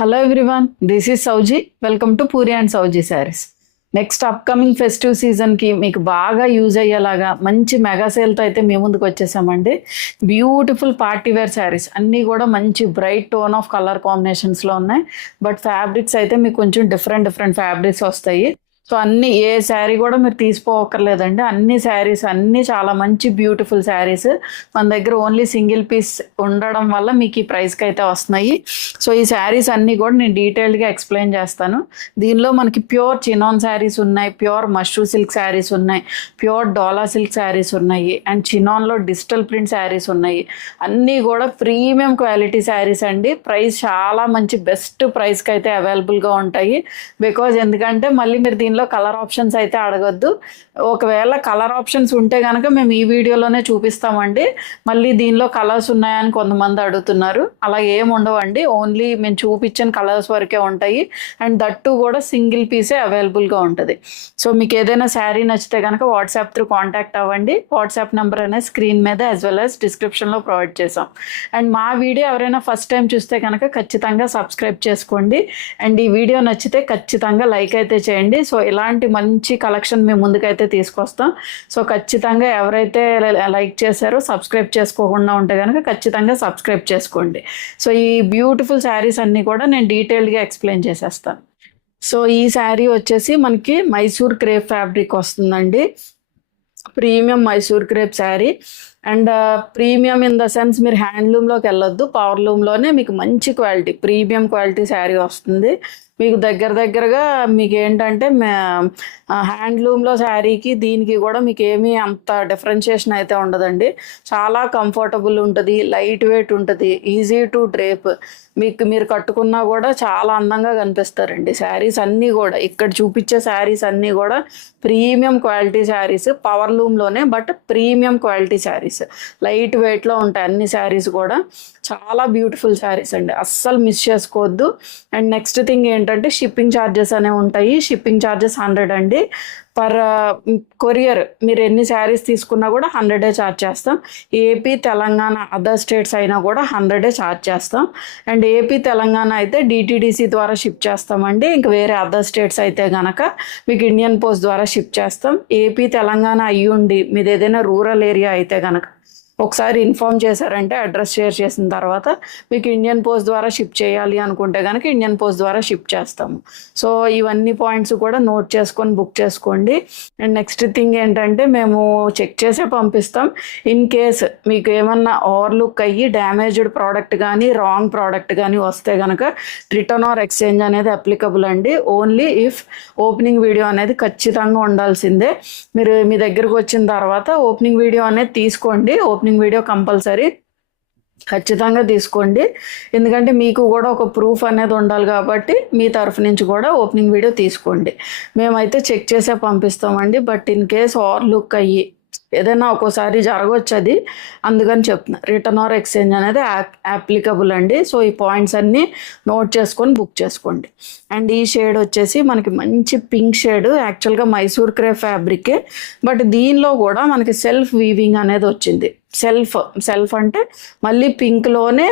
Hello everyone, this is Sowji. Welcome to Puri and Sowji saris. Next upcoming festive సీజన్కి మీకు బాగా use అయ్యేలాగా మంచి మెగా సేల్తో అయితే మీ ముందుకు వచ్చేసామండి. బ్యూటిఫుల్ పార్టీ వేర్ శారీస్ అన్నీ కూడా మంచి బ్రైట్ టోన్ ఆఫ్ కలర్ కాంబినేషన్స్లో ఉన్నాయి. బట్ ఫ్యాబ్రిక్స్ అయితే మీకు కొంచెం డిఫరెంట్ ఫ్యాబ్రిక్స్ వస్తాయి. సో అన్ని ఏ శారీ కూడా మీరు తీసుకోవక్కర్లేదండి. అన్ని శారీస్ అన్నీ చాలా మంచి బ్యూటిఫుల్ శారీస్ మన దగ్గర ఓన్లీ సింగిల్ పీస్ ఉండడం వల్ల మీకు ఈ ప్రైస్కి అయితే వస్తున్నాయి. సో ఈ శారీస్ అన్నీ కూడా నేను డీటెయిల్డ్గా ఎక్స్ప్లెయిన్ చేస్తాను. దీనిలో మనకి ప్యూర్ చినాన్ శారీస్ ఉన్నాయి, ప్యూర్ మష్రూ సిల్క్ శారీస్ ఉన్నాయి, ప్యూర్ డోలా సిల్క్ శారీస్ ఉన్నాయి, అండ్ చినాన్లో డిజిటల్ ప్రింట్ శారీస్ ఉన్నాయి. అన్నీ కూడా ప్రీమియం క్వాలిటీ శారీస్ అండి. ప్రైస్ చాలా మంచి బెస్ట్ ప్రైస్కి అయితే అవైలబుల్గా ఉంటాయి. బికాజ్ ఎందుకంటే మళ్ళీ మీరు దీనిలో కలర్ ఆప్షన్స్ అయితే అడగొద్దు. ఒకవేళ కలర్ ఆప్షన్స్ ఉంటే కనుక మేము ఈ వీడియోలోనే చూపిస్తామండి. మళ్ళీ దీనిలో కలర్స్ ఉన్నాయని కొంతమంది అడుగుతున్నారు. అలా ఏమి ఉండవండి, ఓన్లీ మేము చూపించిన కలర్స్ వరకే ఉంటాయి. అండ్ దట్టు కూడా సింగిల్ పీసే అవైలబుల్గా ఉంటుంది. సో మీకు ఏదైనా శారీ నచ్చితే కనుక వాట్సాప్ త్రూ కాంటాక్ట్ అవ్వండి. వాట్సాప్ నెంబర్ అనేది స్క్రీన్ మీద యాజ్ వెల్ యాజ్ డిస్క్రిప్షన్లో ప్రొవైడ్ చేసాం. అండ్ మా వీడియో ఎవరైనా ఫస్ట్ టైం చూస్తే కనుక ఖచ్చితంగా సబ్స్క్రైబ్ చేసుకోండి. అండ్ ఈ వీడియో నచ్చితే ఖచ్చితంగా లైక్ అయితే చేయండి. సో ఇలాంటి మంచి కలెక్షన్ మేము ముందుకైతే తీసుకొస్తాం. సో ఖచ్చితంగా ఎవరైతే లైక్ చేశారో సబ్స్క్రైబ్ చేసుకోకుండా ఉంటే కనుక ఖచ్చితంగా సబ్స్క్రైబ్ చేసుకోండి. సో ఈ బ్యూటిఫుల్ శారీస్ అన్నీ కూడా నేను డీటెయిల్డ్గా ఎక్స్ప్లెయిన్ చేసేస్తాను. సో ఈ శారీ వచ్చేసి మనకి మైసూర్ క్రేప్ ఫ్యాబ్రిక్ వస్తుందండి. Premium Mysore crepe sari. And premium in the sense మీరు హ్యాండ్లూమ్లోకి వెళ్ళొద్దు, పవర్లూమ్లోనే మీకు మంచి క్వాలిటీ ప్రీమియం క్వాలిటీ శారీ వస్తుంది. మీకు దగ్గరగా మీకు ఏంటంటే హ్యాండ్లూమ్లో శారీకి దీనికి కూడా మీకు ఏమీ అంత డిఫరెన్షియేషన్ అయితే ఉండదండి. చాలా కంఫర్టబుల్ ఉంటుంది, లైట్ వెయిట్ ఉంటుంది, ఈజీ టు డ్రేప్. మీరు కట్టుకున్నా కూడా చాలా అందంగా కనిపిస్తారండి. శారీస్ అన్నీ కూడా ఇక్కడ చూపించే శారీస్ అన్నీ కూడా ప్రీమియం క్వాలిటీ శారీస్, పవర్లూమ్లోనే but premium quality saris, light వెయిట్లో ఉంటాయి అన్ని శారీస్ కూడా. చాలా బ్యూటిఫుల్ శారీస్ అండి, అస్సలు మిస్ చేసుకోవద్దు. అండ్ నెక్స్ట్ థింగ్ ఏంటంటే షిప్పింగ్ ఛార్జెస్ అనేవి ఉంటాయి. షిప్పింగ్ ఛార్జెస్ 100 అండి. పర్ కొరియర్ మీరు ఎన్ని శారీస్ తీసుకున్నా కూడా 100 ఛార్జ్ చేస్తాం. ఏపీ తెలంగాణ అదర్ స్టేట్స్ అయినా కూడా 100 ఛార్జ్ చేస్తాం. అండ్ ఏపీ తెలంగాణ అయితే డిటీడీసీ ద్వారా షిప్ చేస్తామండి. ఇంక వేరే అదర్ స్టేట్స్ అయితే కనుక మీకు ఇండియన్ పోస్ట్ ద్వారా షిప్ చేస్తాం. ఏపీ తెలంగాణ అయ్యుండి మీది ఏదైనా రూరల్ ఏరియా అయితే కనుక ఒకసారి ఇన్ఫామ్ చేశారంటే అడ్రస్ షేర్ చేసిన తర్వాత మీకు ఇండియన్ పోస్ట్ ద్వారా షిప్ చేయాలి అనుకుంటే కనుక ఇండియన్ పోస్ట్ ద్వారా షిప్ చేస్తాము. సో ఇవన్నీ పాయింట్స్ కూడా నోట్ చేసుకొని బుక్ చేసుకోండి. అండ్ నెక్స్ట్ థింగ్ ఏంటంటే మేము చెక్ చేసే పంపిస్తాం. ఇన్ కేస్ మీకు ఏమన్నా ఓవర్లుక్ అయ్యి డ్యామేజ్డ్ ప్రోడక్ట్ కానీ రాంగ్ ప్రోడక్ట్ కానీ వస్తే కనుక రిటర్న్ ఆర్ ఎక్స్చేంజ్ అనేది అప్లికబుల్ అండి. ఓన్లీ ఇఫ్ ఓపెనింగ్ వీడియో అనేది ఖచ్చితంగా ఉండాల్సిందే. మీరు మీ దగ్గరకు వచ్చిన తర్వాత ఓపెనింగ్ వీడియో అనేది తీసుకోండి. ఓపెనింగ్ వీడియో కంపల్సరీ ఖచ్చితంగా తీసుకోండి. ఎందుకంటే మీకు కూడా ఒక ప్రూఫ్ అనేది ఉండాలి కాబట్టి మీ తరఫు నుంచి కూడా ఓపెనింగ్ వీడియో తీసుకోండి. మేమైతే చెక్ చేసే పంపిస్తామండి. బట్ ఇన్ కేస్ ఓవర్లుక్ అయ్యి ఏదైనా ఒక్కోసారి జరగవచ్చు అది, అందుకని చెప్తున్నా రిటర్న్ ఆర్ ఎక్స్చేంజ్ అనేది అప్లికబుల్ అండి. సో ఈ పాయింట్స్ అన్నీ నోట్ చేసుకొని బుక్ చేసుకోండి. అండ్ ఈ షేడ్ వచ్చేసి మనకి మంచి పింక్ షేడ్, యాక్చువల్గా మైసూర్ క్రేప్ ఫ్యాబ్రికే బట్ దీనిలో కూడా మనకి సెల్ఫ్ వీవింగ్ అనేది వచ్చింది. సెల్ఫ్ అంటే మళ్ళీ పింక్లోనే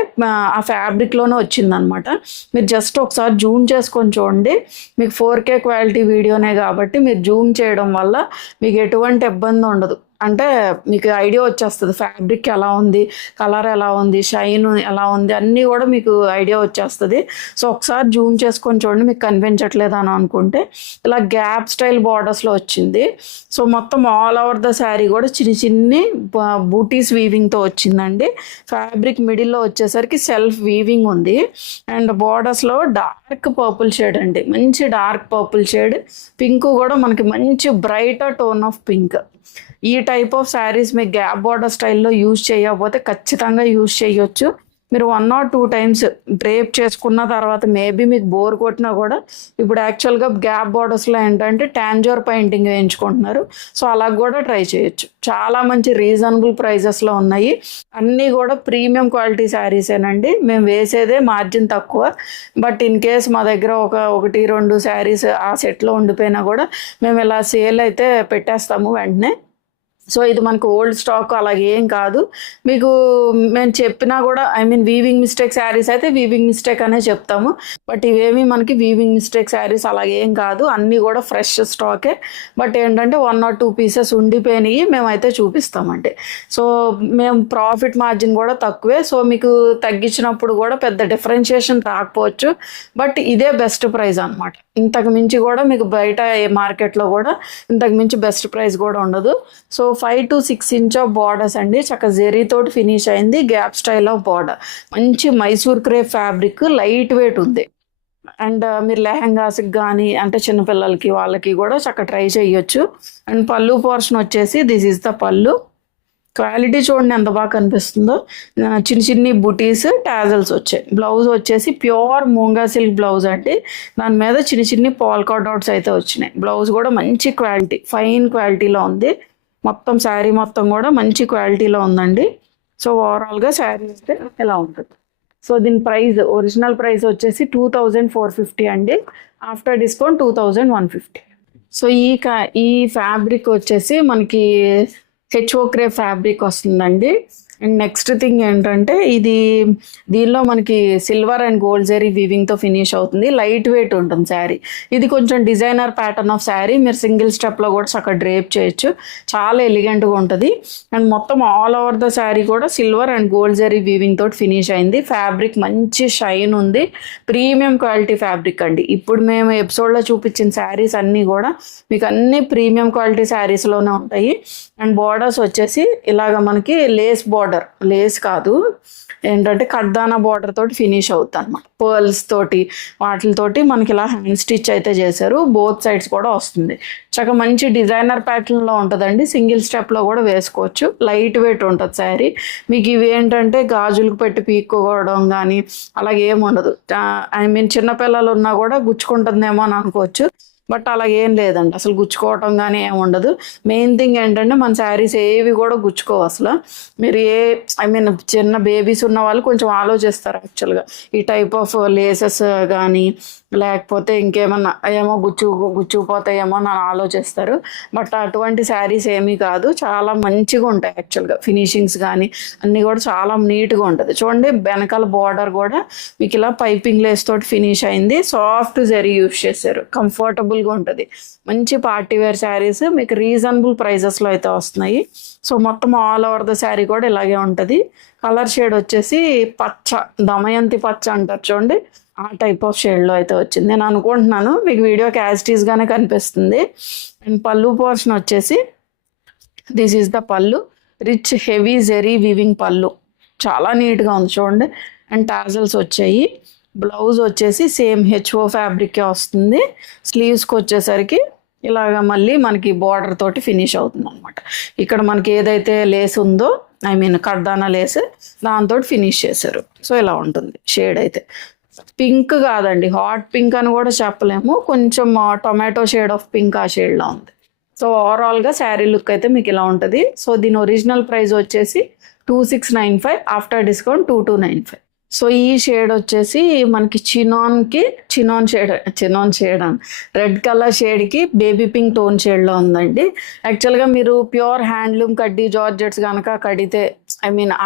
ఆ ఫ్యాబ్రిక్లోనే వచ్చిందనమాట. మీరు జస్ట్ ఒకసారి జూమ్ చేసుకొని చూడండి. మీకు 4K క్వాలిటీ వీడియోనే కాబట్టి మీరు జూమ్ చేయడం వల్ల మీకు ఎటువంటి ఇబ్బంది ఉండదు. అంటే మీకు ఐడియా వచ్చేస్తుంది ఫ్యాబ్రిక్ ఎలా ఉంది, కలర్ ఎలా ఉంది, షైన్ ఎలా ఉంది అన్నీ కూడా మీకు ఐడియా వచ్చేస్తుంది. సో ఒకసారి జూమ్ చేసుకొని చూడండి. మీకు కనిపించట్లేదు అని అనుకుంటే ఇలా గ్యాప్ స్టైల్ బార్డర్స్లో వచ్చింది. సో మొత్తం ఆల్ ఓవర్ ద శారీ కూడా చిన్ని బూటీస్ వీవింగ్తో వచ్చిందండి. ఫ్యాబ్రిక్ మిడిల్లో వచ్చేసరికి సెల్ఫ్ వీవింగ్ ఉంది. అండ్ బార్డర్స్లో డార్క్ పర్పుల్ షేడ్ అండి, మంచి డార్క్ పర్పుల్ షేడ్. పింక్ కూడా మనకి మంచి బ్రైటర్ టోన్ ఆఫ్ పింక్. ఈ టైప్ ఆఫ్ శారీస్ మీకు గ్యాప్ బార్డర్ స్టైల్లో యూజ్ చేయకపోతే ఖచ్చితంగా యూజ్ చేయొచ్చు. మీరు 1 or 2 టైమ్స్ డ్రేప్ చేసుకున్న తర్వాత మేబీ మీకు బోర్ కొట్టినా కూడా ఇప్పుడు యాక్చువల్గా గ్యాప్ బార్డర్స్లో ఏంటంటే టాంజోర్ పెయింటింగ్ వేయించుకుంటున్నారు. సో అలా కూడా ట్రై చేయొచ్చు. చాలా మంచి రీజనబుల్ ప్రైజెస్లో ఉన్నాయి. అన్నీ కూడా ప్రీమియం క్వాలిటీ శారీసేనండి. మేము వేసేదే మార్జిన్ తక్కువ. బట్ ఇన్ కేస్ మా దగ్గర 1-2 శారీస్ ఆ సెట్లో ఉండిపోయినా కూడా మేము ఇలా సేల్ అయితే పెట్టేస్తాము వెంటనే. సో ఇది మనకు ఓల్డ్ స్టాక్ అలాగే ఏం కాదు. మీకు మేము చెప్పినా కూడా వీవింగ్ మిస్టేక్ శారీస్ అయితే వీవింగ్ మిస్టేక్ అనే చెప్తాము. బట్ ఇవేమి మనకి వీవింగ్ మిస్టేక్ శారీస్ అలాగేం కాదు, అన్నీ కూడా ఫ్రెష్ స్టాకే. బట్ ఏంటంటే 1 or 2 పీసెస్ ఉండిపోయినాయి మేమైతే చూపిస్తామండి. సో మేము ప్రాఫిట్ మార్జిన్ కూడా తక్కువే. సో మీకు తగ్గించినప్పుడు కూడా పెద్ద డిఫరెన్షియేషన్ రాకపోవచ్చు, బట్ ఇదే బెస్ట్ ప్రైస్ అనమాట. ఇంతకు మించి కూడా మీకు బయట మార్కెట్లో కూడా ఇంతకు మించి బెస్ట్ ప్రైస్ కూడా ఉండదు. So 5 to 6 inch of borders అండి, చక్కగా జెరీ తోటి ఫినిష్ అయింది. గ్యాప్ స్టైల్ ఆఫ్ బార్డర్, మంచి Mysore crepe fabric, light weight ఉంది. అండ్ మీరు లెహంగాస్కి కానీ అంటే చిన్నపిల్లలకి వాళ్ళకి కూడా చక్కగా ట్రై చేయొచ్చు. అండ్ పళ్ళు పోర్షన్ వచ్చేసి దిస్ ఈజ్ ద పళ్ళు. క్వాలిటీ చూడండి ఎంత బాగా కనిపిస్తుందో. చిన్న చిన్ని బుటీస్ టాజల్స్ వచ్చాయి. బ్లౌజ్ వచ్చేసి ప్యూర్ మూంగా సిల్క్ బ్లౌజ్ అండి, దాని మీద చిన్న చిన్ని పాల్కా డాట్స్ అయితే వచ్చినాయి. బ్లౌజ్ కూడా మంచి క్వాలిటీ, ఫైన్ క్వాలిటీలో ఉంది. మొత్తం శారీ మొత్తం కూడా మంచి క్వాలిటీలో ఉందండి. సో ఓవరాల్గా శారీ అయితే ఎలా ఉంటుంది. సో దీని ప్రైస్, ఒరిజినల్ ప్రైస్ వచ్చేసి 2450 అండి, ఆఫ్టర్ డిస్కౌంట్ 2150. సో ఈ ఫ్యాబ్రిక్ వచ్చేసి మనకి హెచ్ఓ క్రేప్ ఫ్యాబ్రిక్ వస్తుందండి. అండ్ నెక్స్ట్ థింగ్ ఏంటంటే దీనిలో మనకి సిల్వర్ అండ్ గోల్డ్ జరీ వీవింగ్తో ఫినిష్ అవుతుంది. లైట్ వెయిట్ ఉంటుంది శారీ. ఇది కొంచెం డిజైనర్ ప్యాటర్న్ ఆఫ్ శారీ, మీరు సింగిల్ స్టెప్లో కూడా చక్కగా డ్రేప్ చేయొచ్చు, చాలా ఎలిగెంట్గా ఉంటుంది. అండ్ మొత్తం ఆల్ ఓవర్ ద శారీ కూడా silver and gold zari weaving తోటి ఫినిష్ అయింది. ఫ్యాబ్రిక్ మంచి షైన్ ఉంది, ప్రీమియం క్వాలిటీ ఫ్యాబ్రిక్ అండి. ఇప్పుడు మేము ఎపిసోడ్లో చూపించిన శారీస్ అన్నీ కూడా మీకు అన్ని ప్రీమియం క్వాలిటీ శారీస్లోనే ఉంటాయి. అండ్ బార్డర్స్ వచ్చేసి ఇలాగ మనకి లేస్ బార్డర్, లేస్ కాదు ఏంటంటే కడ్దానా బార్డర్ తోటి ఫినిష్ అవుతుంది అనమాట. పర్ల్స్ తోటి వాటితోటి మనకి ఇలా హ్యాండ్ స్టిచ్ అయితే చేశారు. బోత్ సైడ్స్ కూడా వస్తుంది. చక్కగా మంచి డిజైనర్ ప్యాటర్న్లో ఉంటుందండి. సింగిల్ స్టెప్లో కూడా వేసుకోవచ్చు. లైట్ వెయిట్ ఉంటుంది శారీ. మీకు ఇవి ఏంటంటే గాజులకు పెట్టి పీక్కోవడం కానీ అలాగే ఏమి ఉండదు. చిన్నపిల్లలు ఉన్నా కూడా గుచ్చుకుంటుందేమో అని అనుకోవచ్చు, బట్ అలాగేం లేదండి, అసలు గుచ్చుకోవటం కానీ ఏమి ఉండదు. మెయిన్ థింగ్ ఏంటంటే మన శారీస్ ఏవి కూడా గుచ్చుకోవు అసలు. మీరు చిన్న బేబీస్ ఉన్న వాళ్ళు కొంచెం ఆలోచిస్తారు యాక్చువల్గా ఈ టైప్ ఆఫ్ లేసెస్ కానీ లేకపోతే ఇంకేమన్నా ఏమో గుచ్చుకుపోతాయేమో అని ఆలోచిస్తారు. బట్ అటువంటి శారీస్ ఏమీ కాదు, చాలా మంచిగా ఉంటాయి యాక్చువల్గా. ఫినిషింగ్స్ కానీ అన్నీ కూడా చాలా నీట్గా ఉంటుంది. చూడండి వెనకాల బార్డర్ కూడా మీకు ఇలా పైపింగ్ లేస్ తోటి ఫినిష్ అయింది. సాఫ్ట్ జరీ యూస్ చేశారు, కంఫర్టబుల్గా ఉంటుంది. మంచి పార్టీ వేర్ శారీస్ మీకు రీజనబుల్ ప్రైజెస్లో అయితే వస్తున్నాయి. సో మొత్తం ఆల్ ఓవర్ ద శారీ కూడా ఇలాగే ఉంటుంది. కలర్ షేడ్ వచ్చేసి పచ్చ, దమయంతి పచ్చ అంటారు చూడండి, ఆ టైప్ ఆఫ్ షేడ్లో అయితే వచ్చింది. నేను అనుకుంటున్నాను మీకు వీడియోకి యాజ్ ఇట్ ఈస్గానే కనిపిస్తుంది. అండ్ పళ్ళు పోర్షన్ వచ్చేసి దిస్ ఈజ్ ద పళ్ళు, రిచ్ హెవీ జెరీ వీవింగ్ పళ్ళు, చాలా నీట్గా ఉంది చూడండి. అండ్ టాజల్స్ వచ్చాయి. బ్లౌజ్ వచ్చేసి సేమ్ హెచ్ఓ ఫ్యాబ్రికే వస్తుంది. స్లీవ్స్కి వచ్చేసరికి ఇలాగ మళ్ళీ మనకి బార్డర్ తోటి ఫినిష్ అవుతుంది అనమాట. ఇక్కడ మనకి ఏదైతే లేస్ ఉందో కడ్దానా లేస్ దాంతో ఫినిష్ చేశారు. సో ఇలా ఉంటుంది షేడ్ అయితే. పింక్ కాదండి, హాట్ పింక్ అని కూడా చెప్పలేము, కొంచెం టొమాటో షేడ్ ఆఫ్ పింక్ ఆ షేడ్లో ఉంది. సో ఓవరాల్గా శారీ లుక్ అయితే మీకు ఇలా ఉంటుంది. సో దీని ఒరిజినల్ ప్రైస్ వచ్చేసి 2695, ఆఫ్టర్ డిస్కౌంట్ 2295. సో ఈ షేడ్ వచ్చేసి మనకి చినాన్ షేడ్ రెడ్ కలర్ షేడ్కి బేబీ పింక్ టోన్ షేడ్లో ఉందండి. యాక్చువల్గా మీరు ప్యూర్ హ్యాండ్లూమ్ కడ్డీ జార్జెట్స్ కనుక కడితే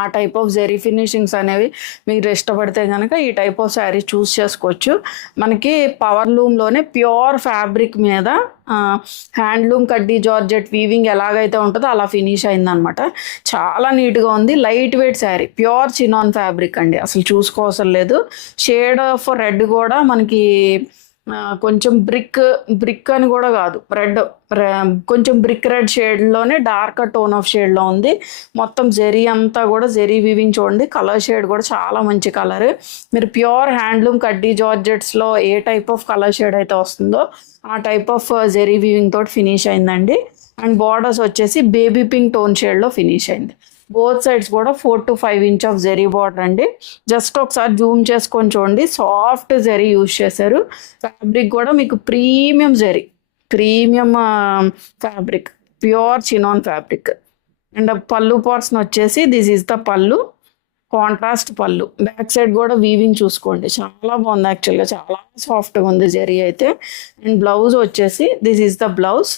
ఆ టైప్ ఆఫ్ జెరీ ఫినిషింగ్స్ అనేవి మీరు ఇష్టపడితే కనుక ఈ టైప్ ఆఫ్ శారీ చూస్ చేసుకోవచ్చు. మనకి పవర్ లూమ్లోనే ప్యూర్ ఫ్యాబ్రిక్ మీద హ్యాండ్లూమ్ కడ్డీ జార్జెట్ వీవింగ్ ఎలాగైతే ఉంటుందో అలా ఫినిష్ అయిందనమాట. చాలా నీట్గా ఉంది. Light weight sari, pure chinon fabric అండి, అసలు చూసుకోవసం లేదు. షేడ్ ఆఫ్ రెడ్ కూడా మనకి కొంచెం బ్రిక్ అని కూడా కాదు, కొంచెం బ్రిక్ రెడ్ షేడ్లోనే డార్క్ టోన్ ఆఫ్ షేడ్లో ఉంది. మొత్తం జెరీ అంతా కూడా జెరీ వీవింగ్ చూడండి. కలర్ షేడ్ కూడా చాలా మంచి కలర్. మీరు ప్యూర్ హ్యాండ్లూమ్ కడ్డీ జార్జెట్స్లో ఏ టైప్ ఆఫ్ కలర్ షేడ్ అయితే వస్తుందో ఆ టైప్ ఆఫ్ జెరీ వీవింగ్ తోటి ఫినిష్ అయిందండి. అండ్ బార్డర్స్ వచ్చేసి బేబీ పింక్ టోన్ షేడ్లో ఫినిష్ అయింది. బోత్ సైడ్స్ కూడా 4 to 5 inch of zari border అండి. జస్ట్ ఒకసారి జూమ్ చేసుకొని చూడండి, సాఫ్ట్ జెరీ యూజ్ చేశారు. ఫ్యాబ్రిక్ కూడా మీకు premium fabric, pure chinon fabric. And pallu portion వచ్చేసి this is the pallu, contrast pallu. Back side కూడా వీవింగ్ చూసుకోండి, చాలా బాగుంది యాక్చువల్గా, చాలా సాఫ్ట్గా ఉంది జెరీ అయితే. అండ్ బ్లౌజ్ వచ్చేసి this is the blouse.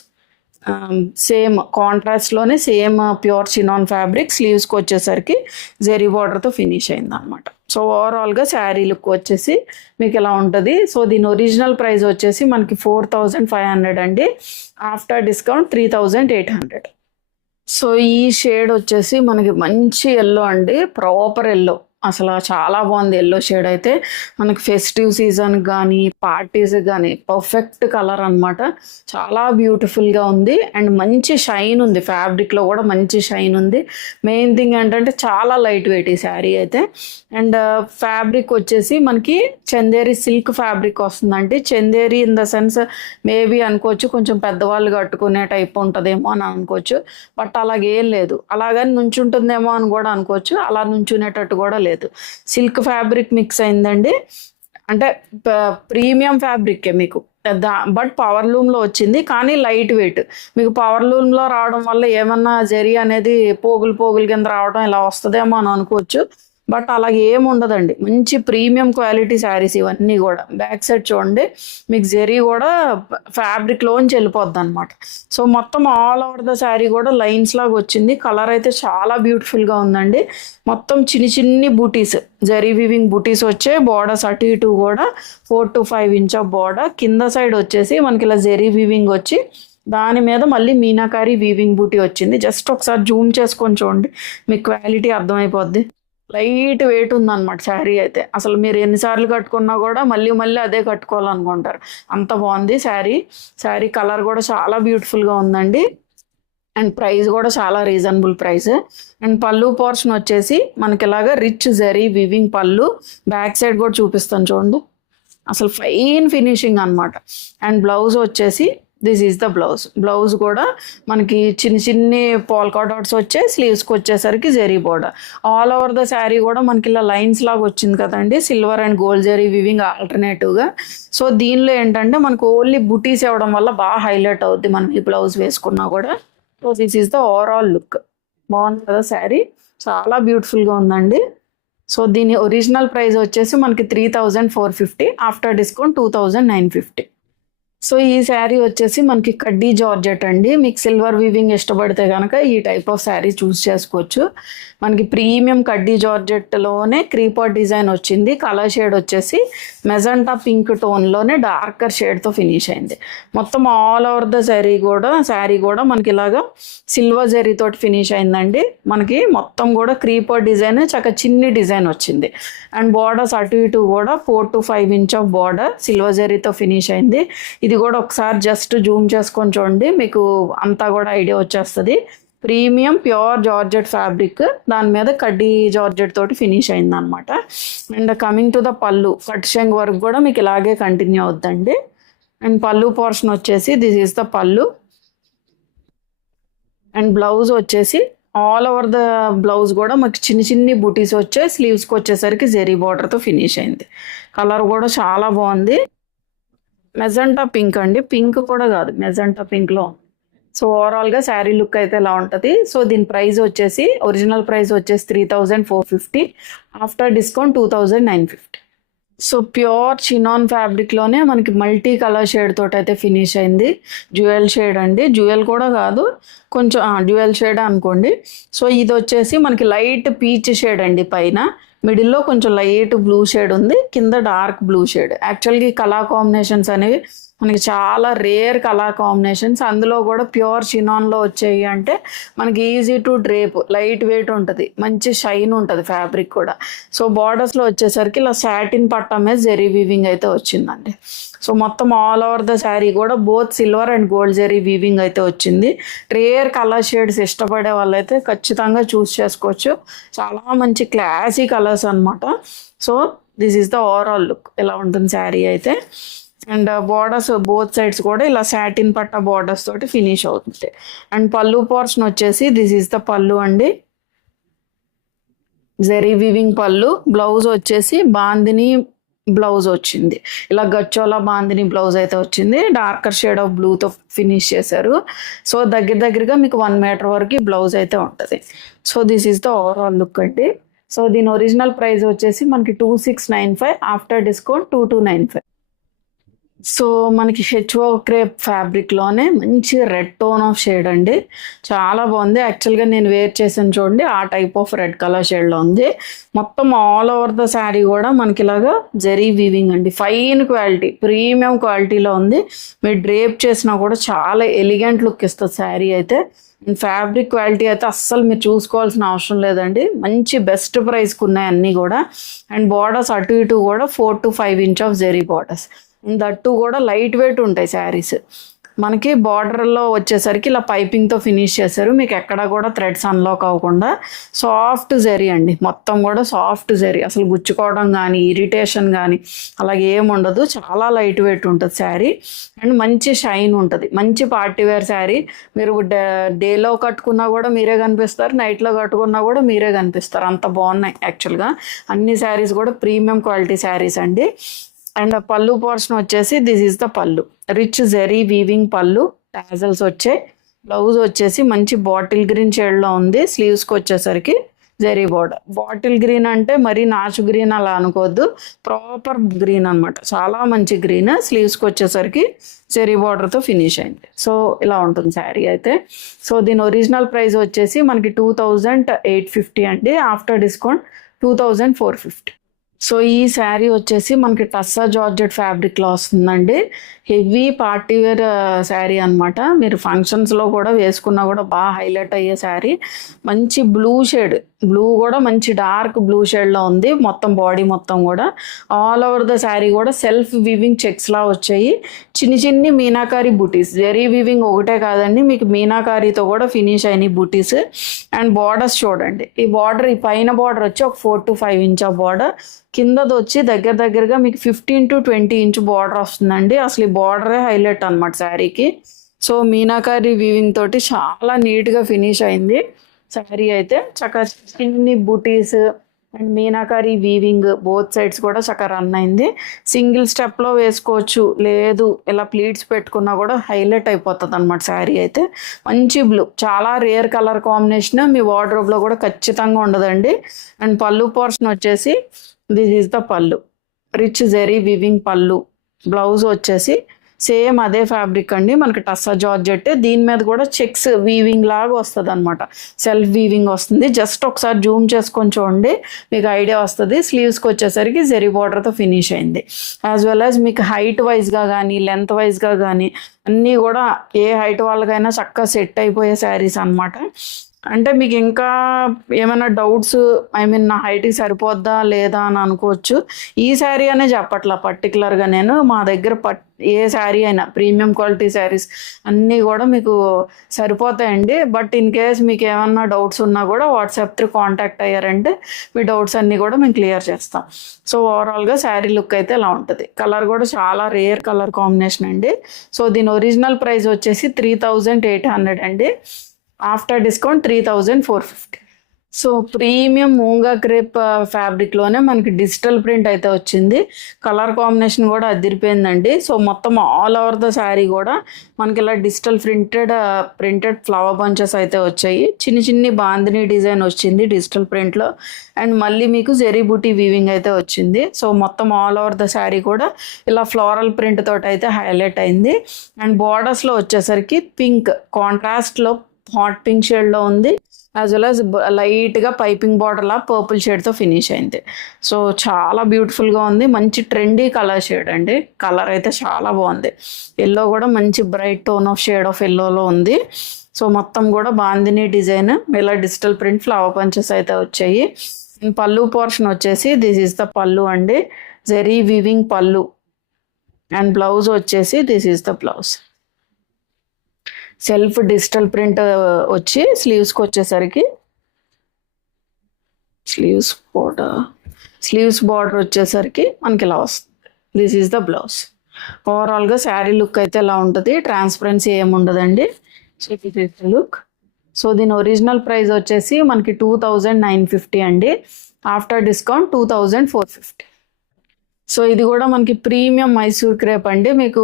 Same కాంట్రాస్ట్లోనే సేమ్ ప్యూర్ చినాన్ ఫ్యాబ్రిక్, స్లీవ్స్కి వచ్చేసరికి జెరీ బార్డర్తో ఫినిష్ అయింది అనమాట. సో ఓవరాల్గా శారీ లుక్ వచ్చేసి మీకు ఎలా ఉంటుంది. సో దీని ఒరిజినల్ ప్రైస్ వచ్చేసి మనకి 4500 అండి. After discount 3800. సో ఈ షేడ్ వచ్చేసి మనకి మంచి ఎల్లో అండి, ప్రాపర్ ఎల్లో. అసలు చాలా బాగుంది ఎల్లో షేడ్ అయితే. మనకి ఫెస్టివ్ సీజన్ కానీ పార్టీస్ కానీ పర్ఫెక్ట్ కలర్ అనమాట. చాలా బ్యూటిఫుల్గా ఉంది అండ్ మంచి షైన్ ఉంది, ఫ్యాబ్రిక్లో కూడా మంచి షైన్ ఉంది. మెయిన్ థింగ్ ఏంటంటే చాలా లైట్ వెయిట్ ఈ శారీ అయితే. అండ్ ఫ్యాబ్రిక్ వచ్చేసి మనకి చందేరి సిల్క్ ఫ్యాబ్రిక్ వస్తుందండి. Chanderi in the sense maybe అనుకోవచ్చు కొంచెం పెద్దవాళ్ళు కట్టుకునే టైప్ ఉంటుందేమో అని అనుకోవచ్చు, బట్ అలాగేం లేదు. అలాగని నుంచుంటుందేమో అని కూడా అనుకోవచ్చు, అలా నుంచునేటట్టు కూడా లేదు. సిల్క్ ఫ్యాబ్రిక్ మిక్స్ అయిందండి. అంటే ప్రీమియం ఫ్యాబ్రిక్ మీకు బట్ పవర్ లూమ్లో వచ్చింది, కానీ లైట్ వెయిట్. మీకు పవర్ లూమ్లో రావడం వల్ల ఏమన్నా జరీ అనేది పోగులు కింద రావడం ఇలా వస్తుందేమో అని అనుకోవచ్చు, బట్ అలాగే ఏమి ఉండదండి. మంచి ప్రీమియం క్వాలిటీ శారీస్ ఇవన్నీ కూడా. బ్యాక్ సైడ్ చూడండి మీకు జరీ కూడా ఫ్యాబ్రిక్లోంచి వెళ్ళిపోద్ది అనమాట. సో మొత్తం ఆల్ ఓవర్ ద శారీ కూడా లైన్స్ లాగా వచ్చింది. కలర్ అయితే చాలా బ్యూటిఫుల్గా ఉందండి. మొత్తం చిన్ని బూటీస్, జరీ వీవింగ్ బూటీస్ వచ్చే బార్డర్స్ అటు ఇటు కూడా 4 to 5 ఇంచ్ ఆఫ్ బార్డర్. కింద సైడ్ వచ్చేసి మనకి ఇలా జరీ వీవింగ్ వచ్చి దాని మీద మళ్ళీ మీనాకారి వీవింగ్ బూటీ వచ్చింది. జస్ట్ ఒకసారి జూమ్ చేసుకొని చూడండి, మీకు క్వాలిటీ అర్థమైపోద్ది. లైట్ వెయిట్ ఉందన్నమాట శారీ అయితే. అసలు మీరు ఎన్నిసార్లు కట్టుకున్నా కూడా మళ్ళీ అదే కట్టుకోవాలనుకుంటారు, అంత బాగుంది శారీ. శారీ కలర్ కూడా చాలా బ్యూటిఫుల్గా ఉందండి. అండ్ ప్రైస్ కూడా చాలా reasonable price. And pallu portion వచ్చేసి మనకి ఇలాగా rich zari weaving pallu. Back side కూడా చూపిస్తాను చూడండి, అసలు ఫైన్ ఫినిషింగ్ అనమాట. అండ్ బ్లౌజ్ వచ్చేసి this is the blouse. Blouse కూడా మనకి చిన్ని పోల్కా డాట్స్ వచ్చే, స్లీవ్స్కి వచ్చేసరికి zari border. All over the sari కూడా మనకి ఇలా లైన్స్ లాగా వచ్చింది కదండి, silver and gold zari weaving ఆల్టర్నేటివ్గా. సో దీనిలో ఏంటంటే మనకు ఓన్లీ బుటీస్ ఇవ్వడం వల్ల బాగా హైలైట్ అవుద్ది మనం ఈ బ్లౌజ్ వేసుకున్నా కూడా. So this is the overall look. బాగుంది కదా శారీ, చాలా బ్యూటిఫుల్గా ఉందండి. సో దీని ఒరిజినల్ ప్రైస్ వచ్చేసి మనకి 3450, ఆఫ్టర్ డిస్కౌంట్ 2950. సో ఈ శారీ వచ్చేసి మనకి కడ్డీ జార్జెట్ అండి. మీకు సిల్వర్ వీవింగ్ ఇష్టపడితే కనుక ఈ టైప్ ఆఫ్ శారీ చూస్ చేసుకోవచ్చు. మనకి ప్రీమియం కడ్డీ జార్జెట్లోనే క్రీపర్ డిజైన్ వచ్చింది. కలర్ షేడ్ వచ్చేసి మెజంటా పింక్ టోన్లోనే డార్కర్ షేడ్తో ఫినిష్ అయింది. మొత్తం ఆల్ ఓవర్ ద శారీ కూడా మనకి ఇలాగా సిల్వర్ జరీతోటి ఫినిష్ అయిందండి. మనకి మొత్తం కూడా క్రీపర్ డిజైన్, చక్క చిన్ని డిజైన్ వచ్చింది. అండ్ బార్డర్స్ అటు ఇటు కూడా 4 to 5 inch of border silver జరీతో ఫినిష్ అయింది. ఇది కూడా ఒకసారి జస్ట్ జూమ్ చేసుకొని చూడండి, మీకు అంతా కూడా ఐడియా వచ్చేస్తుంది. ప్రీమియం ప్యూర్ జార్జెట్ ఫ్యాబ్రిక్, దాని మీద కడ్డీ జార్జెట్ తోటి ఫినిష్ అయింది అనమాట. అండ్ కమింగ్ టు ద పళ్ళు, కట్ షెంగ్ వర్క్ కూడా మీకు ఇలాగే కంటిన్యూ అవుద్దండి. అండ్ పళ్ళు పోర్షన్ వచ్చేసి దిస్ ఈస్ ద పళ్ళు. అండ్ బ్లౌజ్ వచ్చేసి ఆల్ ఓవర్ ద బ్లౌజ్ కూడా మాకు చిన్ని బూటీస్ వచ్చే, స్లీవ్స్కి వచ్చేసరికి జెరీ బార్డర్తో ఫినిష్ అయింది. కలర్ కూడా చాలా బాగుంది. మెజంటా పింక్ అండి, పింక్ కూడా కాదు, మెజంటా పింక్లో. సో ఓవరాల్గా శారీ లుక్ అయితే ఎలా ఉంటుంది. సో దీని ప్రైస్ వచ్చేసి ఒరిజినల్ ప్రైస్ వచ్చేసి 3450, after discount 2950. So pure chinon ఫ్యాబ్రిక్లోనే మనకి మల్టీ కలర్ షేడ్ తోటి అయితే ఫినిష్ అయింది. జ్యువెల్ షేడ్ అండి, జ్యువెల్ కూడా కాదు, కొంచెం డ్యూయల్ షేడ్ అనుకోండి. సో ఇది వచ్చేసి మనకి లైట్ పీచ్ షేడ్ అండి, పైన మిడిల్లో కొంచెం లైట్ బ్లూ షేడ్ ఉంది, కింద డార్క్ బ్లూ షేడ్. యాక్చువల్గా ఈ కలర్ కాంబినేషన్స్ అనేవి మనకి చాలా రేర్ కలర్ కాంబినేషన్స్, అందులో కూడా ప్యూర్ చినాన్లో వచ్చాయి అంటే మనకి easy to drape, light weight ఉంటుంది, మంచి షైన్ ఉంటుంది ఫ్యాబ్రిక్ కూడా. సో బార్డర్స్లో వచ్చేసరికి ఇలా సాటిన్ పట్టా మీద జెరీ వీవింగ్ అయితే వచ్చిందండి. సో మొత్తం ఆల్ ఓవర్ ద శారీ కూడా both silver and gold zari weaving అయితే వచ్చింది. రేర్ కలర్ షేడ్స్ ఇష్టపడే వాళ్ళైతే ఖచ్చితంగా చూస్ చేసుకోవచ్చు. చాలా మంచి క్లాసీ కలర్స్ అనమాట. So this is the overall look, ఎలా ఉంటుంది శారీ అయితే. అండ్ బార్డర్స్ బోత్ సైడ్స్ కూడా ఇలా సాటిన్ పట్టా బార్డర్స్ తోటి ఫినిష్ అవుతుంది. అండ్ పళ్ళు పోర్షన్ వచ్చేసి దిస్ ఈస్ ద పళ్ళు అండి, జెరీ వీవింగ్ పళ్ళు. బ్లౌజ్ వచ్చేసి బాందిని బ్లౌజ్ వచ్చింది, ఇలా గచ్చోలా బాందిని బ్లౌజ్ అయితే వచ్చింది. డార్కర్ షేడ్ ఆఫ్ బ్లూతో ఫినిష్ చేశారు. సో దగ్గరగా మీకు 1 మీటర్ వరకు బ్లౌజ్ అయితే ఉంటుంది. So this is the overall look అండి. సో దీని ఒరిజినల్ ప్రైస్ వచ్చేసి మనకి 2695, ఆఫ్టర్ డిస్కౌంట్ 2295. సో మనకి హెచ్ఓ క్రేప్ ఫ్యాబ్రిక్లోనే మంచి రెడ్ టోన్ ఆఫ్ షేడ్ అండి, చాలా బాగుంది. యాక్చువల్గా నేను వేర్ చేసాను చూడండి, ఆ టైప్ ఆఫ్ రెడ్ కలర్ షేడ్లో ఉంది. మొత్తం ఆల్ ఓవర్ ద శారీ కూడా మనకి ఇలాగా జరీ వీవింగ్ అండి, ఫైన్ క్వాలిటీ, ప్రీమియం క్వాలిటీలో ఉంది. మీరు డ్రేప్ చేసినా కూడా చాలా ఎలిగెంట్ లుక్ ఇస్తుంది శారీ అయితే. ఫ్యాబ్రిక్ క్వాలిటీ అయితే అస్సలు మీరు చూసుకోవాల్సిన అవసరం లేదండి, మంచి బెస్ట్ ప్రైస్కి ఉన్నాయి అన్నీ కూడా. అండ్ బార్డర్స్ అటు ఇటు కూడా 4 to 5 inch of zari borders, that కూడా లైట్ వెయిట్ ఉంటాయి శారీస్. మనకి బార్డర్లో వచ్చేసరికి ఇలా పైపింగ్తో ఫినిష్ చేశారు, మీకు ఎక్కడ కూడా థ్రెడ్స్ అన్లాక్ అవ్వకుండా. సాఫ్ట్ జరీ అండి, మొత్తం కూడా సాఫ్ట్ జరీ, అసలు గుచ్చుకోవడం కానీ ఇరిటేషన్ కానీ అలాగే ఏముండదు, చాలా లైట్ వెయిట్ ఉంటుంది శారీ. అండ్ మంచి షైన్ ఉంటుంది, మంచి పార్టీ వేర్ శారీ. మీరు డేలో కట్టుకున్నా కూడా మీరే కనిపిస్తారు, నైట్లో కట్టుకున్నా కూడా మీరే కనిపిస్తారు, అంత బాగున్నాయి యాక్చువల్గా. అన్ని శారీస్ కూడా ప్రీమియం క్వాలిటీ శారీస్ అండి. అండ్ పళ్ళు పోర్షన్ వచ్చేసి దిస్ ఈజ్ ద పళ్ళు, రిచ్ జెరీ వీవింగ్ పళ్ళు, టాజల్స్ వచ్చాయి. బ్లౌజ్ వచ్చేసి మంచి బాటిల్ గ్రీన్ షేడ్లో ఉంది, స్లీవ్స్కి వచ్చేసరికి జెరీ బార్డర్. బాటిల్ గ్రీన్ అంటే మరీ నాచు గ్రీన్ అలా అనుకోవద్దు, ప్రాపర్ గ్రీన్ అనమాట, చాలా మంచి గ్రీన్. స్లీవ్స్కి వచ్చేసరికి జెరీ బార్డర్తో ఫినిష్ అయింది. సో ఇలా ఉంటుంది శారీ అయితే. సో దీని ఒరిజినల్ ప్రైస్ వచ్చేసి మనకి 2850 అండి, ఆఫ్టర్ డిస్కౌంట్ 2450. సో ఈ శారీ వచ్చేసి మనకి టస్సా జార్జెట్ ఫ్యాబ్రిక్లో వస్తుందండి, హెవీ పార్టీ వేర్ శారీ అనమాట. మీరు ఫంక్షన్స్లో కూడా వేసుకున్నా కూడా బాగా హైలైట్ అయ్యే శారీ. మంచి బ్లూ షేడ్, బ్లూ కూడా మంచి డార్క్ బ్లూ షేడ్లో ఉంది మొత్తం బాడీ మొత్తం కూడా. ఆల్ ఓవర్ ద శారీ కూడా సెల్ఫ్ వీవింగ్ చెక్స్లా వచ్చాయి, చిన్ని చిన్ని మీనాకారి బూటీస్. జెరీ వీవింగ్ ఒకటే కాదండి, మీకు మీనాకారితో కూడా ఫినిష్ అయినాయి బూటీస్. అండ్ బార్డర్స్ చూడండి, ఈ బార్డర్, ఈ పైన బార్డర్ వచ్చి ఒక 4 to 5 inch ఆఫ్ బార్డర్, కిందది వచ్చి దగ్గరగా మీకు 15 to 20 inch బార్డర్ వస్తుందండి. అసలు ఈ బార్డరే హైలైట్ అనమాట శారీకి. సో మీనాకారి వీవింగ్ తోటి చాలా నీట్గా ఫినిష్ అయింది శారీ అయితే. చక్కగా చిన్ని butis and meenakari weaving both sides కూడా చక్కగా రన్ అయింది. సింగిల్ స్టెప్లో వేసుకోవచ్చు, లేదు ఇలా ప్లీట్స్ పెట్టుకున్నా కూడా హైలైట్ అయిపోతుంది అనమాట శారీ అయితే. మంచి బ్లూ, చాలా రేర్ కలర్ కాంబినేషన్, మీ వార్డ్రోబ్లో కూడా ఖచ్చితంగా ఉండదండి. అండ్ పళ్ళు పోర్షన్ వచ్చేసి దిస్ ఈజ్ ద పళ్ళు, రిచ్ జెరీ వీవింగ్ పళ్ళు. బ్లౌజ్ వచ్చేసి సేమ్ అదే ఫ్యాబ్రిక్ అండి, మనకి టస్సా జార్జెట్, దీని మీద కూడా చెక్స్ వీవింగ్ లాగా వస్తుంది అనమాట, సెల్ఫ్ వీవింగ్ వస్తుంది. జస్ట్ ఒకసారి జూమ్ చేసుకొని చూడండి, మీకు ఐడియా వస్తుంది. స్లీవ్స్కి వచ్చేసరికి జెరీ బార్డర్తో ఫినిష్ అయింది. యాజ్ వెల్ యాజ్ మీకు హైట్ వైజ్గా కానీ లెంత్ వైజ్గా కానీ అన్నీ కూడా ఏ హైట్ వాళ్ళకైనా చక్కగా సెట్ అయిపోయే శారీస్ అనమాట. అంటే మీకు ఇంకా ఏమైనా డౌట్స్, నా హైట్కి సరిపోద్దా లేదా అని అనుకోవచ్చు. ఈ శారీ అనే చెప్పట్లా పర్టికులర్గా నేను, మా దగ్గర ఏ శారీ అయినా ప్రీమియం క్వాలిటీ శారీస్ అన్నీ కూడా మీకు సరిపోతాయండి. బట్ ఇన్ కేస్ మీకు ఏమన్నా డౌట్స్ ఉన్నా కూడా వాట్సాప్ త్రూ కాంటాక్ట్ అయ్యారంటే మీ డౌట్స్ అన్నీ కూడా మేము క్లియర్ చేస్తాం. సో ఓవరాల్గా శారీ లుక్ అయితే ఇలా ఉంటుంది. కలర్ కూడా చాలా రేర్ కలర్ కాంబినేషన్ అండి. సో దీని ఒరిజినల్ ప్రైస్ వచ్చేసి 3800 అండి, after discount 3450. So premium మూంగా crepe ఫ్యాబ్రిక్లోనే మనకి డిజిటల్ ప్రింట్ అయితే వచ్చింది, కలర్ కాంబినేషన్ కూడా అదిరిపోయిందండి. సో మొత్తం ఆల్ ఓవర్ ద శారీ కూడా మనకి ఇలా డిజిటల్ ప్రింటెడ్ ఫ్లవర్ బంచెస్ అయితే వచ్చాయి. చిన్ని బాందిని డిజైన్ వచ్చింది డిజిటల్ ప్రింట్లో. అండ్ మళ్ళీ మీకు జెరీ బూటీ వీవింగ్ అయితే వచ్చింది. సో మొత్తం ఆల్ ఓవర్ ద శారీ కూడా ఇలా ఫ్లోరల్ ప్రింట్ తోటి అయితే హైలైట్ అయింది. అండ్ బార్డర్స్లో వచ్చేసరికి పింక్ కాంట్రాస్ట్లో హాట్ పింక్ షేడ్లో ఉంది, యాజ్ వెల్ యాజ్ లైట్గా పైపింగ్ బార్డర్లా పర్పుల్ షేడ్తో ఫినిష్ అయింది. సో చాలా బ్యూటిఫుల్గా ఉంది, మంచి ట్రెండీ కలర్ షేడ్ అండి. కలర్ అయితే చాలా బాగుంది, ఎల్లో కూడా మంచి bright tone of shade of ఎల్లోలో ఉంది. సో మొత్తం కూడా బాందిని డిజైన్, ఇలా డిజిటల్ ప్రింట్ ఫ్లవర్ పంచెస్ అయితే వచ్చాయి. పళ్ళు పోర్షన్ వచ్చేసి దిస్ ఈజ్ ద పళ్ళు అండి, జెరీ వీవింగ్ పళ్ళు. అండ్ బ్లౌజ్ వచ్చేసి this is the blouse, self digital print వచ్చి స్లీవ్స్కి వచ్చేసరికి స్లీవ్స్ బార్డర్ వచ్చేసరికి మనకి ఇలా వస్తుంది. This is the blouse. ఓవరాల్గా శారీ లుక్ అయితే ఇలా ఉంటుంది, ట్రాన్స్పరెన్సీ ఏముండదండి. So this is the look. So దీని ఒరిజినల్ ప్రైస్ వచ్చేసి మనకి 2950 అండి, ఆఫ్టర్ డిస్కౌంట్ 2450. సో ఇది కూడా మనకి ప్రీమియం మైసూర్ క్రేప్ అండి. మీకు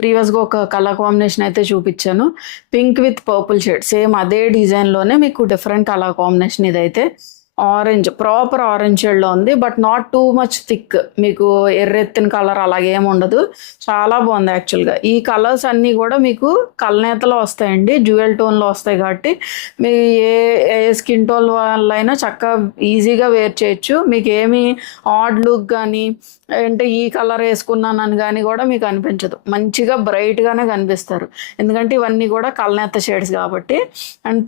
ప్రీవియస్గా ఒక కలర్ కాంబినేషన్ అయితే చూపించాను, pink with purple shade, same అదే డిజైన్లోనే మీకు డిఫరెంట్ కలర్ కాంబినేషన్ ఇదైతే. ఆరెంజ్, ప్రాపర్ ఆరెంజ్ షేడ్లో ఉంది, but not too much thick. మీకు ఎర్రెత్తిన కలర్ అలాగేం ఉండదు, చాలా బాగుంది యాక్చువల్గా. ఈ కలర్స్ అన్నీ కూడా మీకు కల్నేతలో వస్తాయండి, డ్యూయల్ టోన్లో వస్తాయి కాబట్టి మీ ఏ స్కిన్ టోన్ వాళ్ళైనా చక్కగా ఈజీగా వేర్ చేయొచ్చు. మీకు ఏమి ఆడ్ లుక్ కానీ అంటే ఈ కలర్ వేసుకున్నానని కానీ కూడా మీకు అనిపించదు, మంచిగా బ్రైట్గానే కనిపిస్తారు, ఎందుకంటే ఇవన్నీ కూడా కల్నేత షేడ్స్ కాబట్టి. అండ్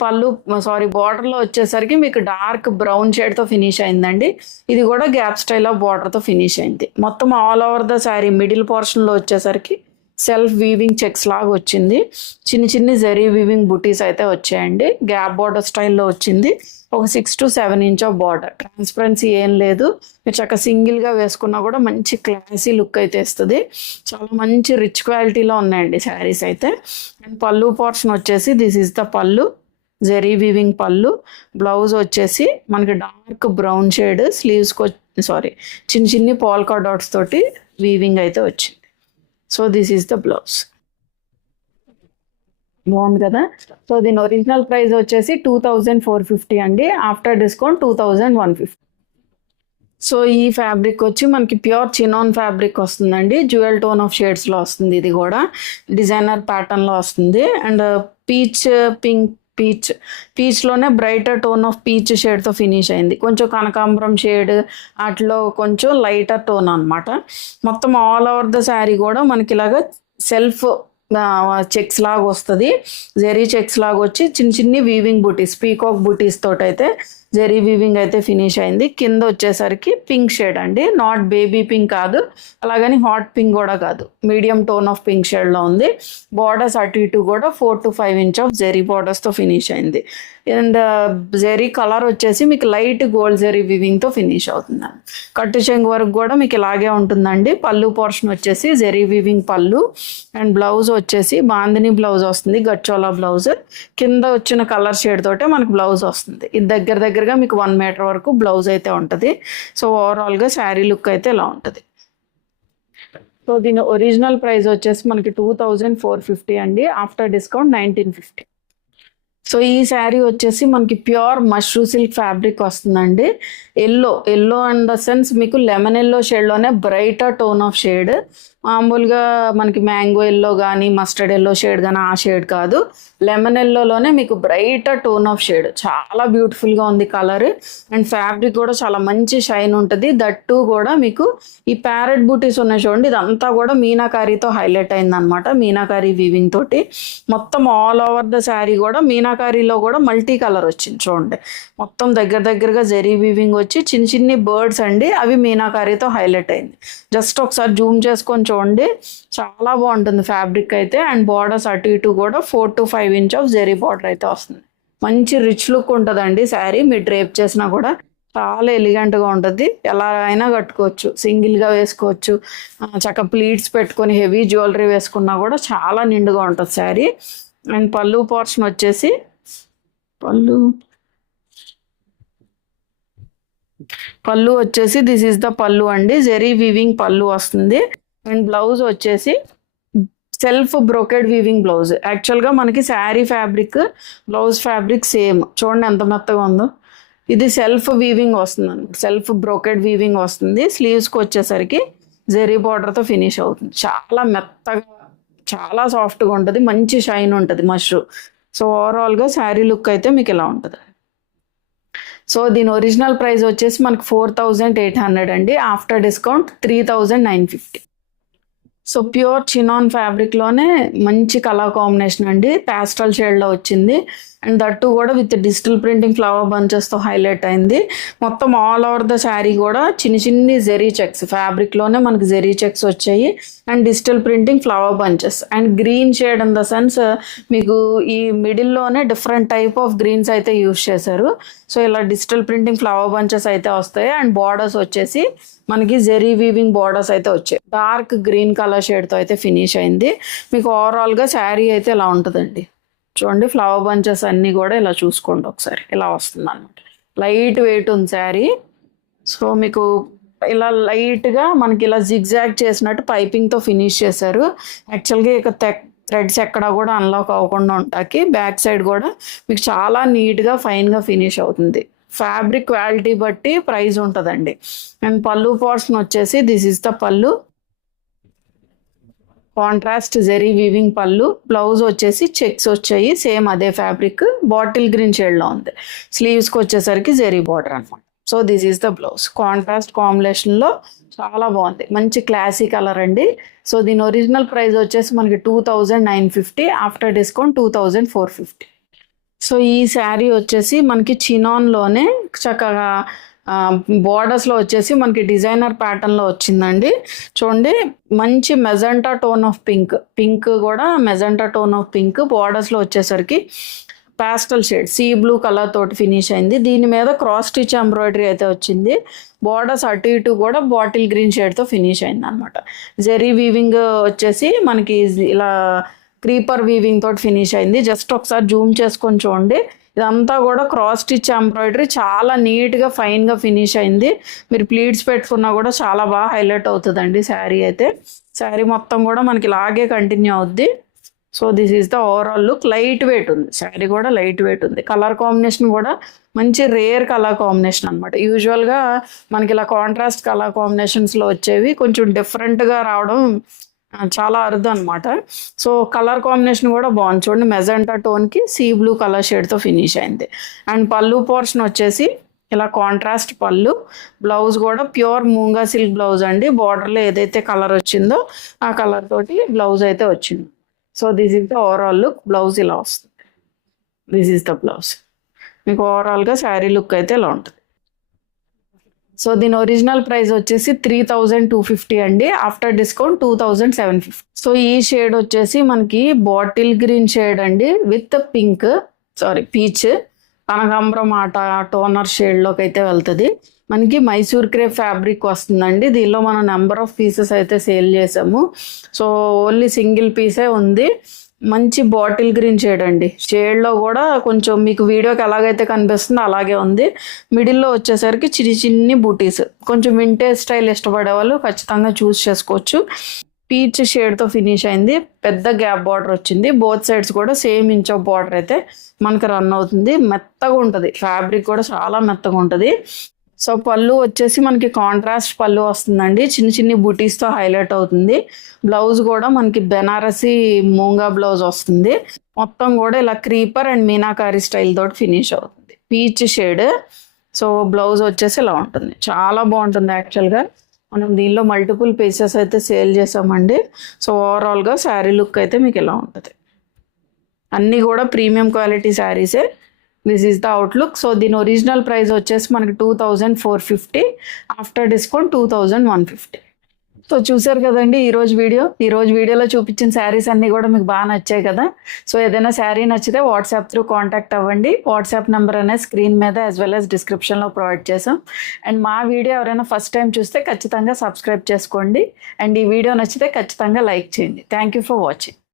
బార్డర్లో వచ్చేసరికి మీకు డార్క్ బ్రౌన్ షేడ్తో ఫినిష్ అయిందండి. ఇది కూడా గ్యాప్ స్టైల్ ఆఫ్ బార్డర్తో ఫినిష్ అయింది. మొత్తం all over the sari middle పోర్షన్లో వచ్చేసరికి సెల్ఫ్ వీవింగ్ చెక్స్ లాగా వచ్చింది, చిన్న చిన్న జరీ వీవింగ్ బుటీస్ అయితే వచ్చాయండి. గ్యాప్ బార్డర్ స్టైల్లో వచ్చింది. ఒక 6 to 7 inch of border, transparency ఏం లేదు. మీరు చక్కగా సింగిల్గా వేసుకున్నా కూడా మంచి క్లాసీ లుక్ అయితే ఇస్తుంది. చాలా మంచి రిచ్ క్వాలిటీలో ఉన్నాయండి శారీస్ అయితే. అండ్ పళ్ళు పోర్షన్ వచ్చేసి దిస్ ఈస్ ద పళ్ళు, జెరీ వీవింగ్ పళ్ళు. బ్లౌజ్ వచ్చేసి మనకి డార్క్ బ్రౌన్ షేడ్, స్లీవ్స్కి చిన్న చిన్ని పోల్కా డాట్స్ తోటి వీవింగ్ అయితే వచ్చింది. So this is the blouse. బాగుంది కదా. సో దీని ఒరిజినల్ ప్రైస్ వచ్చేసి 2450 అండి, ఆఫ్టర్ డిస్కౌంట్ 2150. సో ఈ ఫ్యాబ్రిక్ వచ్చి మనకి ప్యూర్ చినాన్ ఫ్యాబ్రిక్ వస్తుందండి, డ్యూయల్ టోన్ ఆఫ్ షేడ్స్లో వస్తుంది. ఇది కూడా డిజైనర్ ప్యాటర్న్లో వస్తుంది. అండ్ పీచ్లోనే బ్రైటర్ టోన్ ఆఫ్ పీచ్ షేడ్తో ఫినిష్ అయింది. కొంచెం కనకాంబరం షేడ్ అట్లో కొంచెం లైటర్ టోన్ అనమాట. మొత్తం ఆల్ ఓవర్ ద శారీ కూడా మనకి ఇలాగా సెల్ఫ్ చెక్స్ లాగా వస్తుంది, జెరీ చెక్స్ లాగా వచ్చి చిన్న చిన్ని వీవింగ్ బూటీస్, పీకాక్ బూటీస్ తోటి అయితే జెరీ వీవింగ్ అయితే ఫినిష్ అయింది. కింద వచ్చేసరికి పింక్ షేడ్ అండి, నాట్ బేబీ పింక్ కాదు, అలాగని హాట్ పింక్ కూడా కాదు, మీడియం టోన్ ఆఫ్ పింక్ షేడ్లో ఉంది. బార్డర్స్ అటు ఇటు కూడా 4 to 5 ఇంచ్ ఆఫ్ జెరీ బార్డర్స్తో ఫినిష్ అయింది. అండ్ జెరీ కలర్ వచ్చేసి మీకు లైట్ గోల్డ్ జెరీ వీవింగ్తో ఫినిష్ అవుతుంది. కట్టు చెంగు వరకు కూడా మీకు ఇలాగే ఉంటుందండి. పళ్ళు పోర్షన్ వచ్చేసి జెరీ వీవింగ్ పళ్ళు. అండ్ బ్లౌజ్ వచ్చేసి బాందిని బ్లౌజ్ వస్తుంది, గచ్చోలా బ్లౌజ్. కింద వచ్చిన కలర్ షేడ్ తోటే మనకు బ్లౌజ్ వస్తుంది. ఇది దగ్గరగా మీకు 1 మీటర్ వరకు బ్లౌజ్ అయితే ఉంటుంది. సో ఓవరాల్గా శారీ లుక్ అయితే ఇలా ఉంటుంది. సో దీని ఒరిజినల్ ప్రైస్ వచ్చేసి మనకి 2450 అండి, ఆఫ్టర్ డిస్కౌంట్ 1950. సో ఈ శారీ వచ్చేసి మనకి ప్యూర్ మష్రూ సిల్క్ ఫ్యాబ్రిక్ వస్తుందండి. ఎల్లో ఇన్ ద సెన్స్ మీకు లెమన్ ఎల్లో షేడ్లోనే బ్రైటర్ టోన్ ఆఫ్ షేడ్. మామూలుగా మనకి మ్యాంగో ఎల్లో కానీ మస్టర్డ్ ఎల్లో షేడ్ కానీ ఆ షేడ్ కాదు, లెమన్ ఎల్లోలోనే మీకు బ్రైటర్ టోన్ ఆఫ్ షేడ్. చాలా బ్యూటిఫుల్గా ఉంది కలర్. అండ్ ఫ్యాబ్రిక్ కూడా చాలా మంచి షైన్ ఉంటుంది. దట్టు కూడా మీకు ఈ ప్యారెట్ బూటీస్ ఉన్నాయి చూడండి, ఇదంతా కూడా మీనాకారీతో హైలైట్ అయింది అనమాట, మీనాకారీ వీవింగ్ తోటి. మొత్తం ఆల్ ఓవర్ ద శారీ కూడా మీనాకారీలో కూడా మల్టీ కలర్ వచ్చింది చూడండి. మొత్తం దగ్గరగా జెరీ వీవింగ్ వచ్చి చిన్ని బర్డ్స్ అండి, అవి మీనాకారీతో హైలైట్ అయింది. జస్ట్ ఒకసారి జూమ్ చేసుకొని చూడండి, చాలా బాగుంటుంది ఫ్యాబ్రిక్ అయితే. అండ్ బార్డర్స్ అటు ఇటు కూడా 4 to 5 inch of zari border అయితే వస్తుంది. మంచి రిచ్ లుక్ ఉంటుందండి శారీ. మీరు డ్రేప్ చేసినా కూడా చాలా ఎలిగెంట్గా ఉంటుంది, ఎలా అయినా కట్టుకోవచ్చు, సింగిల్గా వేసుకోవచ్చు, చక్కగా ప్లీట్స్ పెట్టుకొని హెవీ జ్యువెలరీ వేసుకున్నా కూడా చాలా నిండుగా ఉంటుంది శారీ. అండ్ పళ్ళు పోర్షన్ వచ్చేసి పళ్ళు వచ్చేసి దిస్ ఈస్ ద పళ్ళు అండి, జెరీ వీవింగ్ పళ్ళు వస్తుంది. అండ్ బ్లౌజ్ వచ్చేసి సెల్ఫ్ బ్రోకెడ్ వీవింగ్ బ్లౌజ్. యాక్చువల్గా మనకి sari fabric blouse fabric same, చూడండి ఎంత మెత్తగా ఉందో. ఇది సెల్ఫ్ వీవింగ్ వస్తుంది అనమాట, సెల్ఫ్ బ్రోకెడ్ వీవింగ్ వస్తుంది. స్లీవ్స్కి వచ్చేసరికి జెరీ బార్డర్తో ఫినిష్ అవుతుంది. చాలా మెత్తగా చాలా సాఫ్ట్గా ఉంటుంది, మంచి షైన్ ఉంటుంది మష్రూ. సో ఓవరాల్గా శారీ లుక్ అయితే మీకు ఇలా ఉంటుంది. సో దీని ఒరిజినల్ ప్రైస్ వచ్చేసి మనకి 4800 అండి, after discount 3950. So pure chinon ఫ్యాబ్రిక్లోనే మంచి కలర్ కాంబినేషన్ అండి, ప్యాస్టల్ షేడ్లో వచ్చింది. అండ్ దట్టు కూడా విత్ డిజిటల్ ప్రింటింగ్ ఫ్లవర్ బంచెస్తో హైలైట్ అయింది. మొత్తం ఆల్ ఓవర్ ద శారీ కూడా చిన్ని జెరీ చెక్స్, ఫ్యాబ్రిక్లోనే మనకి జెరీ చెక్స్ వచ్చాయి. And digital printing flower bunches and green shade in the sense మీకు ఈ మిడిల్లోనే డిఫరెంట్ టైప్ ఆఫ్ గ్రీన్స్ అయితే యూస్ చేశారు. సో ఇలా డిజిటల్ ప్రింటింగ్ ఫ్లవర్ బంచెస్ అయితే వస్తాయి. అండ్ బార్డర్స్ వచ్చేసి మనకి జెరీ వీవింగ్ బార్డర్స్ అయితే వచ్చాయి, డార్క్ గ్రీన్ కలర్ షేడ్తో అయితే ఫినిష్ అయింది. మీకు ఓవరాల్గా శారీ అయితే ఇలా ఉంటుందండి. చూడండి ఫ్లవర్ బంచెస్ అన్నీ కూడా ఇలా చూసుకోండి ఒకసారి, ఇలా వస్తుంది అనమాట. లైట్ వెయిట్ ఉంది శారీ. సో మీకు ఇలా లైట్గా మనకి ఇలా జిగ్జాగ్ చేసినట్టు పైపింగ్తో ఫినిష్ చేశారు. యాక్చువల్గా ఇక థ్రెడ్స్ ఎక్కడ కూడా అన్లాక్ అవ్వకుండా ఉంటాకి బ్యాక్ సైడ్ కూడా మీకు చాలా నీట్గా ఫైన్గా ఫినిష్ అవుతుంది. ఫ్యాబ్రిక్ క్వాలిటీ బట్టి ప్రైస్ ఉంటుందండి. అండ్ పళ్ళు పోర్షన్ వచ్చేసి this is the pallu, contrast zari weaving పళ్ళు. బ్లౌజ్ వచ్చేసి చెక్స్ వచ్చాయి, సేమ్ అదే ఫ్యాబ్రిక్, బాటిల్ గ్రీన్ షేడ్లో ఉంది. స్లీవ్స్కి వచ్చేసరికి జెరీ బార్డర్ అనమాట. So this is the blouse, contrast కాంబినేషన్లో చాలా బాగుంది, మంచి క్లాసీ కలర్ అండి. సో దీని ఒరిజినల్ ప్రైస్ వచ్చేసి మనకి 2950, ఆఫ్టర్ డిస్కౌంట్ 2450. సో ఈ శారీ వచ్చేసి మనకి చినాన్లోనే చక్కగా బోర్డర్స్లో వచ్చేసి మనకి డిజైనర్ ప్యాటర్న్లో వచ్చిందండి. చూడండి, మంచి magenta tone of pink, pink కూడా మెజెంటా టోన్ ఆఫ్ పింక్, బోర్డర్స్లో వచ్చేసరికి పాస్టల్ షేడ్ సీ బ్లూ కలర్ తోటి ఫినిష్ అయింది. దీని మీద క్రాస్ స్టిచ్ ఎంబ్రాయిడరీ అయితే వచ్చింది. బోర్డర్స్ అటు ఇటు కూడా బాటిల్ గ్రీన్ షేడ్తో ఫినిష్ అయింది అనమాట. జెరీ వీవింగ్ వచ్చేసి మనకి ఇలా క్రీపర్ వీవింగ్ తోటి ఫినిష్ అయింది. జస్ట్ ఒకసారి జూమ్ చేసుకొని చూడండి, ఇదంతా కూడా క్రాస్ స్టిచ్ ఎంబ్రాయిడరీ చాలా నీట్గా ఫైన్గా ఫినిష్ అయింది. మీరు ప్లీట్స్ పెట్టుకున్నా కూడా చాలా బాగా హైలైట్ అవుతుందండి శారీ అయితే. శారీ మొత్తం కూడా మనకి ఇలాగే కంటిన్యూ అవుద్ది. So this is the overall look. Light weight ఉంది శారీ కూడా, లైట్ వెయిట్ ఉంది. కలర్ కాంబినేషన్ కూడా మంచి రేర్ కలర్ కాంబినేషన్ అనమాట. యూజువల్గా మనకి ఇలా కాంట్రాస్ట్ కలర్ కాంబినేషన్స్లో వచ్చేవి కొంచెం డిఫరెంట్గా రావడం చాలా అరుదు అనమాట. సో కలర్ కాంబినేషన్ కూడా బాగుంది. చూడండి, మెజెంటా టోన్కి సీ బ్లూ కలర్ షేడ్తో ఫినిష్ అయింది. అండ్ పళ్ళు పోర్షన్ వచ్చేసి ఇలా కాంట్రాస్ట్ పళ్ళు. బ్లౌజ్ కూడా ప్యూర్ మూంగా సిల్క్ బ్లౌజ్ అండి. బార్డర్లో ఏదైతే కలర్ వచ్చిందో ఆ కలర్ తోటి బ్లౌజ్ అయితే వచ్చింది. So this is the overall look. Blouse ఇలా వస్తుంది, దిస్ ఈస్ ద బ్లౌజ్. మీకు ఓవరాల్గా శారీ లుక్ అయితే ఇలా ఉంటుంది. సో దీని ఒరిజినల్ ప్రైస్ వచ్చేసి 3250 అండి, ఆఫ్టర్ డిస్కౌంట్ 2750. సో ఈ షేడ్ వచ్చేసి మనకి బాటిల్ గ్రీన్ షేడ్ అండి విత్ పింక్, పీచ్, కనకాంబరం ఆట టోనర్ షేడ్లోకి అయితే వెళ్తుంది. మనకి మైసూర్ క్రేప్ ఫ్యాబ్రిక్ వస్తుందండి. దీనిలో మనం నెంబర్ ఆఫ్ పీసెస్ అయితే సేల్ చేసాము. సో ఓన్లీ సింగిల్ పీసే ఉంది. మంచి బాటిల్ గ్రీన్ షేడ్ అండి. షేడ్లో కూడా కొంచెం మీకు వీడియోకి ఎలాగైతే కనిపిస్తుందో అలాగే ఉంది. మిడిల్లో వచ్చేసరికి చిన్ని బూటీస్, కొంచెం వింటేజ్ స్టైల్ ఇష్టపడే వాళ్ళు ఖచ్చితంగా చూస్ చేసుకోవచ్చు. పీచ్ షేడ్తో ఫినిష్ అయింది. పెద్ద గ్యాప్ బార్డర్ వచ్చింది. బోత్ సైడ్స్ కూడా సేమ్ ఇంచ్ ఆఫ్ బార్డర్ అయితే మనకి రన్ అవుతుంది. మెత్తగా ఉంటుంది, ఫ్యాబ్రిక్ కూడా చాలా మెత్తగా ఉంటుంది. సో పళ్ళు వచ్చేసి మనకి కాంట్రాస్ట్ పళ్ళు వస్తుందండి, చిన్ని బూటీస్తో హైలైట్ అవుతుంది. బ్లౌజ్ కూడా మనకి బెనారసీ మూంగా బ్లౌజ్ వస్తుంది. మొత్తం కూడా ఇలా క్రీపర్ అండ్ మీనాకారి స్టైల్ తోటి ఫినిష్ అవుతుంది. Peach shade. సో బ్లౌజ్ వచ్చేసి ఇలా ఉంటుంది, చాలా బాగుంటుంది. యాక్చువల్గా మనం దీనిలో మల్టిపుల్ పీసెస్ అయితే సేల్ చేసామండి. సో ఓవరాల్గా శారీ లుక్ అయితే మీకు ఇలా ఉంటుంది. అన్నీ కూడా ప్రీమియం క్వాలిటీ శారీసే. This is the outlook. So దీని ఒరిజినల్ ప్రైస్ వచ్చేసి మనకి 2450, ఆఫ్టర్ డిస్కౌంట్ 2150. సో చూసారు కదండి ఈరోజు వీడియోలో చూపించిన శారీస్ అన్నీ కూడా మీకు బాగా నచ్చాయి కదా. సో ఏదైనా శారీ నచ్చితే వాట్సాప్ త్రూ కాంటాక్ట్ అవ్వండి. వాట్సాప్ నెంబర్ అనేది స్క్రీన్ మీద యాజ్ వెల్ యాజ్ డిస్క్రిప్షన్లో ప్రొవైడ్ చేసాం. అండ్ మా వీడియో ఎవరైనా ఫస్ట్ టైం చూస్తే ఖచ్చితంగా సబ్స్క్రైబ్ చేసుకోండి. అండ్ ఈ వీడియో నచ్చితే ఖచ్చితంగా లైక్ చేయండి. Thank you for watching.